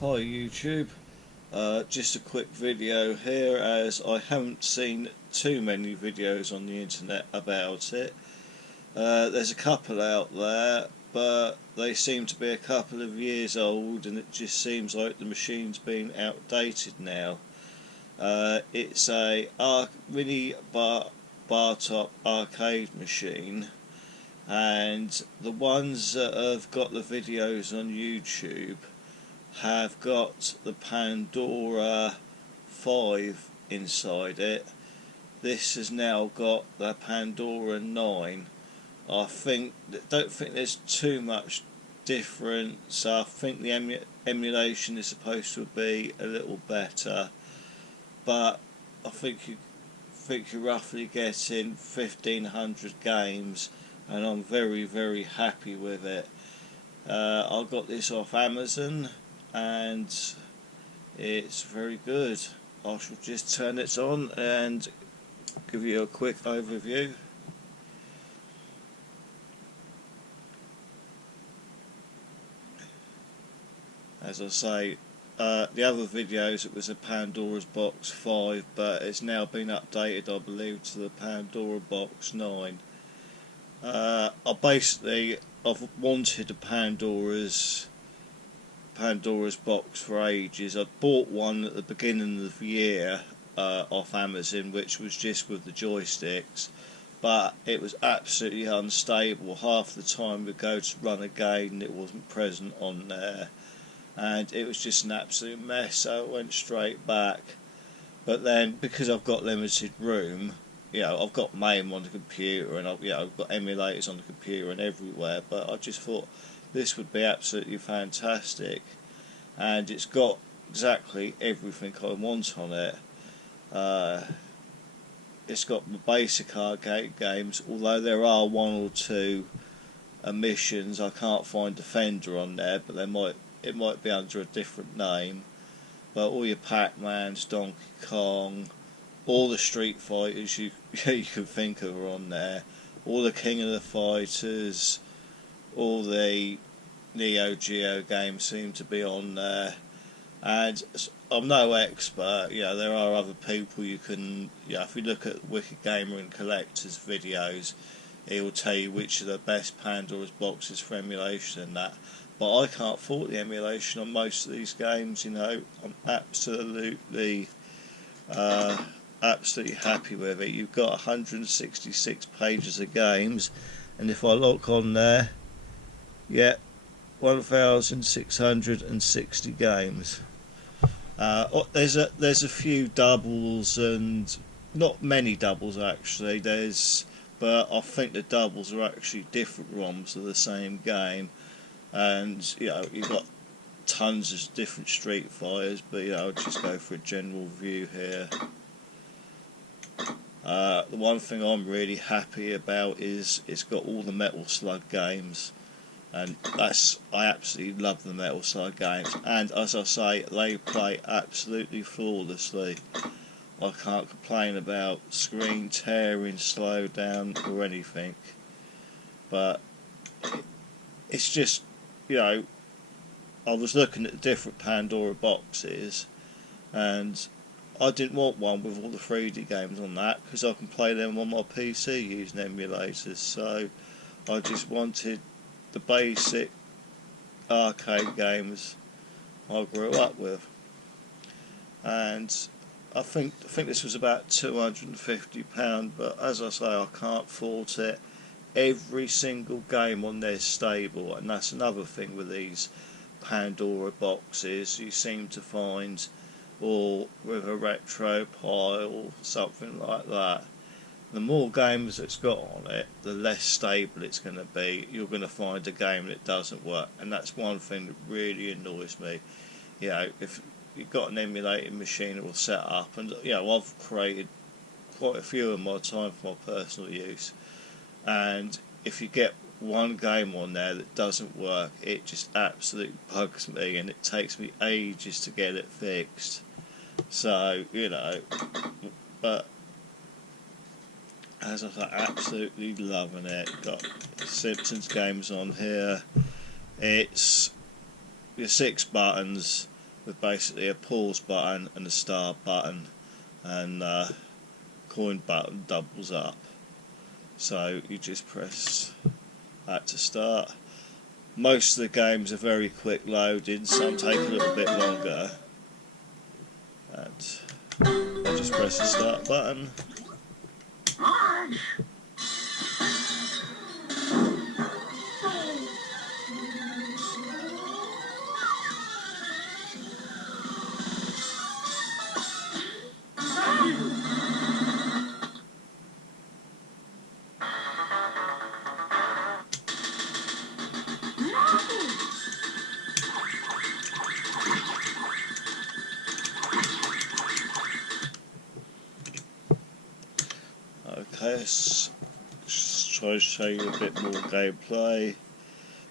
Hi YouTube, just a quick video here as I haven't seen too many videos on the internet about it. There's a couple out there, but they seem to be a couple of years old and it just seems like the machine's been outdated now. It's a mini bartop arcade machine, and the ones that have got the videos on YouTube have got the Pandora 5 inside it. This has now got the Pandora 9. Don't think there's too much difference. I think the emulation is supposed to be a little better, but I think you're roughly getting 1,500 games, and I'm very happy with it. I got this off Amazon and it's very good. I shall just turn it on and give you a quick overview. As I say, the other videos it was a Pandora's Box 5, but it's now been updated, I believe, to the Pandora Box 9. I've wanted a Pandora's Box for ages. I bought one at the beginning of the year off Amazon, which was just with the joysticks, but it was absolutely unstable. Half the time we'd go to run a game and it wasn't present on there, and it was just an absolute mess, so it went straight back. But then, because I've got limited room, I've got MAME on the computer and I've got emulators on the computer and everywhere, but I just thought this would be absolutely fantastic, and it's got exactly everything I want on it. It's got the basic arcade games, although there are one or two omissions. I can't find Defender on there, but it might be under a different name. But all your Pac-Mans, Donkey Kong, all the Street Fighters you can think of are on there. All the King of the Fighters, all the Neo Geo games seem to be on there. And I'm no expert, there are other people you can, if you look at Wicked Gamer and Collector's videos, he will tell you which are the best Pandora's boxes for emulation and that. But I can't fault the emulation on most of these games. I'm absolutely happy with it. You've got 166 pages of games, and if I look on there, 1,660 games. There's a few doubles, and not many doubles actually. But I think the doubles are actually different ROMs of the same game, and you've got tons of different Street Fighters. But I'll just go for a general view here. The one thing I'm really happy about is it's got all the Metal Slug games, and I absolutely love the Metal Slug games, and as I say, they play absolutely flawlessly. I can't complain about screen tearing, slowdown or anything, but it's just, I was looking at the different Pandora boxes and I didn't want one with all the 3D games on that, because I can play them on my PC using emulators. So I just wanted the basic arcade games I grew up with, and I think this was about £250, but as I say, I can't fault it. Every single game on there is stable, and that's another thing with these Pandora boxes. You seem to find, or with a retro pile, something like that, the more games it's got on it, the less stable it's going to be. You're going to find a game that doesn't work, and that's one thing that really annoys me. If you've got an emulating machine that will set up, and I've created quite a few in my time for my personal use, and if you get one game on there that doesn't work, it just absolutely bugs me, and it takes me ages to get it fixed. So but as I say, absolutely loving it. Got Simpsons games on here. It's your 6 buttons, with basically a pause button and a start button, and coin button doubles up. So you just press that to start. Most of the games are very quick loading, some take a little bit longer. And I just press the start button. Okay, let's try to show you a bit more gameplay.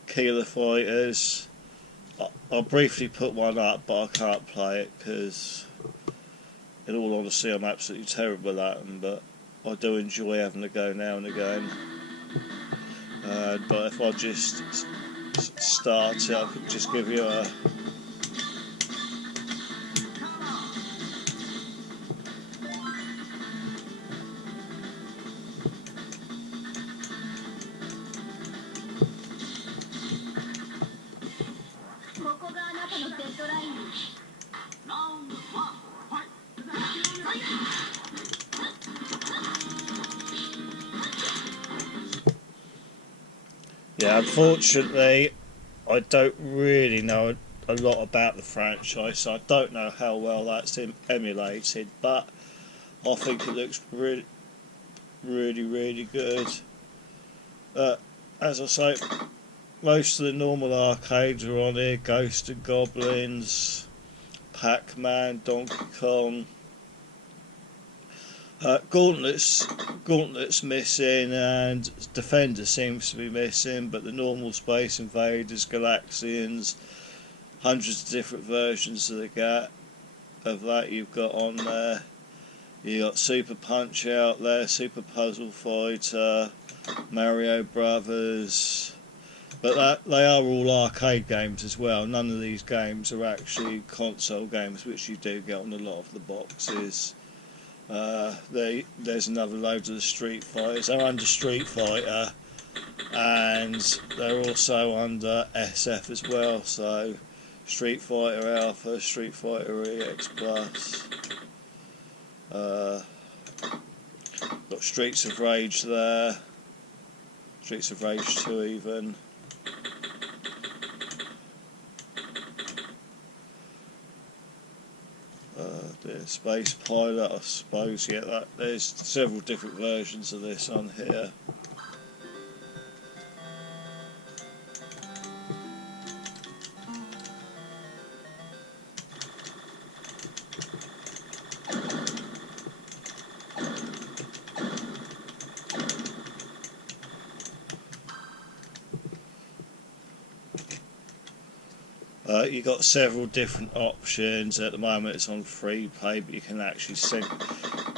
Killer Fighters. I'll briefly put one up, but I can't play it because, in all honesty, I'm absolutely terrible at them. But I do enjoy having a go now and again. But if I just start it, I could just give you a. Yeah, unfortunately, I don't really know a lot about the franchise, so I don't know how well that's emulated, but I think it looks really, really good. As I say, most of the normal arcades are on here: Ghosts and Goblins, Pac-Man, Donkey Kong. Gauntlet's missing, and Defender seems to be missing, but the normal Space Invaders, Galaxians, hundreds of different versions of that you've got on there. You got Super Punch out there, Super Puzzle Fighter, Mario Brothers, but they are all arcade games as well. None of these games are actually console games, which you do get on a lot of the boxes. There's another load of the Street Fighters. They're under Street Fighter, and they're also under SF as well. So Street Fighter Alpha, Street Fighter EX Plus. Got Streets of Rage there. Streets of Rage 2 even. The Space Pilot, I suppose. Yeah, there's several different versions of this on here. You've got several different options. At the moment it's on free play, but you can actually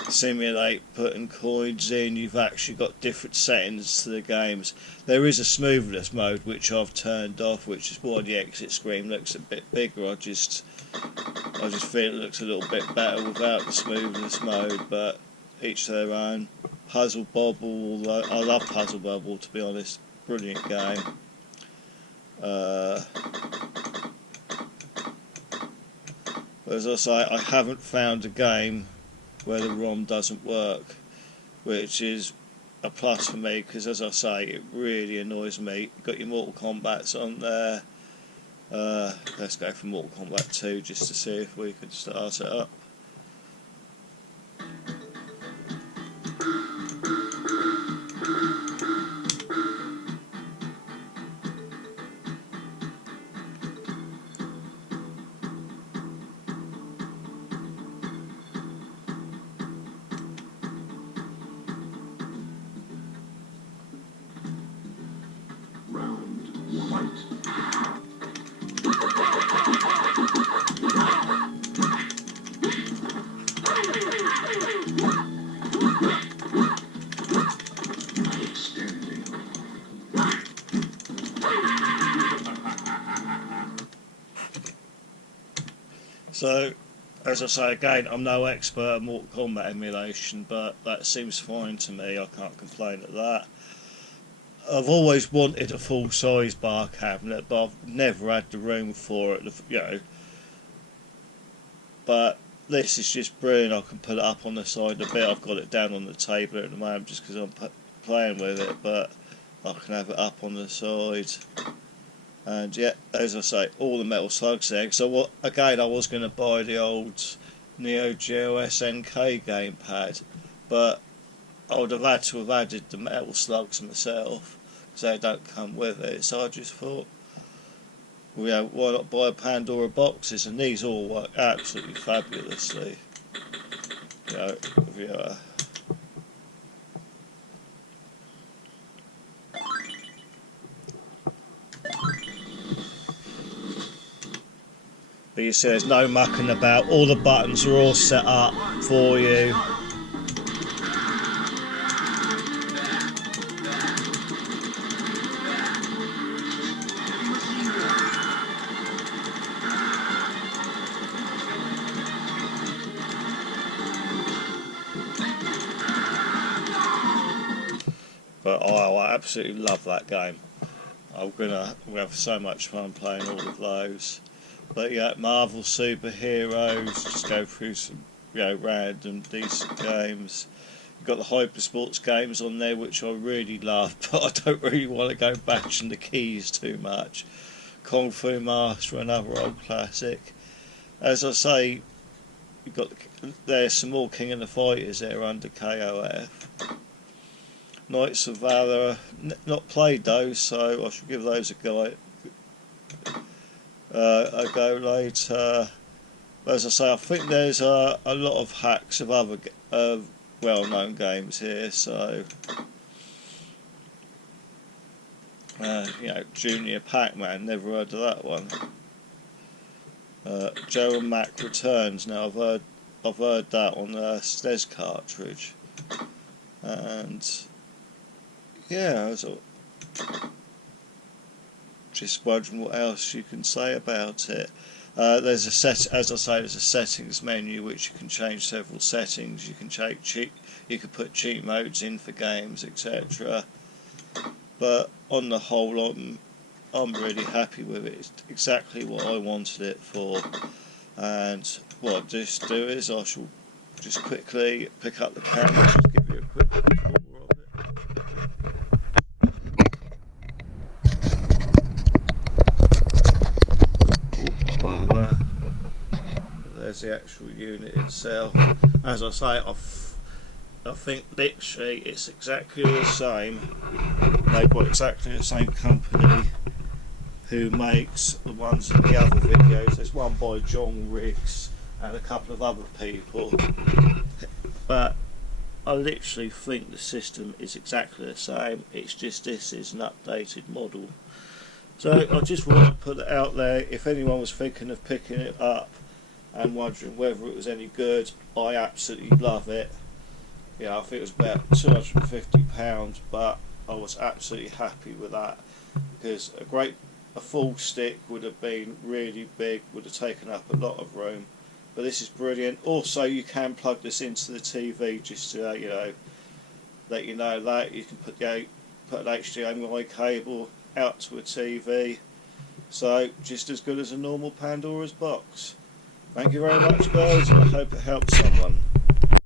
simulate putting coins in. You've actually got different settings to the games. There is a smoothness mode which I've turned off, which is why the exit screen looks a bit bigger. I just feel it looks a little bit better without the smoothness mode, but each their own. Puzzle Bobble, I love Puzzle Bobble, to be honest. Brilliant game. As I say, I haven't found a game where the ROM doesn't work, which is a plus for me, because as I say, it really annoys me. You've got your Mortal Kombat's on there. Let's go for Mortal Kombat 2 just to see if we can start it up. So, as I say again, I'm no expert at Mortal Kombat emulation, but that seems fine to me. I can't complain at that. I've always wanted a full-size bar cabinet, but I've never had the room for it. You know, but this is just brilliant. I can put it up on the side a bit. I've got it down on the table at the moment just because I'm playing with it, but I can have it up on the side. And yeah, as I say, all the metal slugs there. So what? Again, I was going to buy the old Neo Geo SNK gamepad, but I would have had to have added the metal slugs myself because they don't come with it. So I just thought, well, yeah, why not buy Pandora boxes? And these all work absolutely fabulously. You know, viewer. But you see, there's no mucking about. All the buttons are all set up for you. But oh, I absolutely love that game. I'm gonna have so much fun playing all of those. But yeah, Marvel superheroes, just go through some, you know, random decent games. You've got the Hypersports games on there, which I really love, but I don't really want to go bashing the keys too much. Kung Fu Master, another old classic. As I say, you've got there's some more King of the Fighters there under KOF. Knights of Valor, not played those, so I should give those a go. Later. As I say, I think there's a lot of hacks of other well-known games here. So, you know, Junior Pac-Man, never heard of that one. Joe and Mac Returns. Now I've heard that on the SNES cartridge, and yeah, I was just wondering what else you can say about it. There's a as I say, there's a settings menu which you can change several settings. You can you can put cheat modes in for games, etc. But on the whole, I'm really happy with it. It's exactly what I wanted it for. And what I'll just do is I shall just quickly pick up the camera, just give you a quick tour of it. There's the actual unit itself. As I say, I think literally it's exactly the same. They've got exactly the same company who makes the ones in the other videos. There's one by John Riggs and a couple of other people, but I literally think the system is exactly the same. It's just this is an updated model. So I just want to put it out there. If anyone was thinking of picking it up and wondering whether it was any good, I absolutely love it. Yeah, I think it was about £250, but I was absolutely happy with that because a full stick would have been really big, would have taken up a lot of room. But this is brilliant. Also, you can plug this into the TV just to you know, let you know that you can put an HDMI cable out to a TV. So just as good as a normal Pandora's box. Thank you very much, guys, and I hope it helps someone.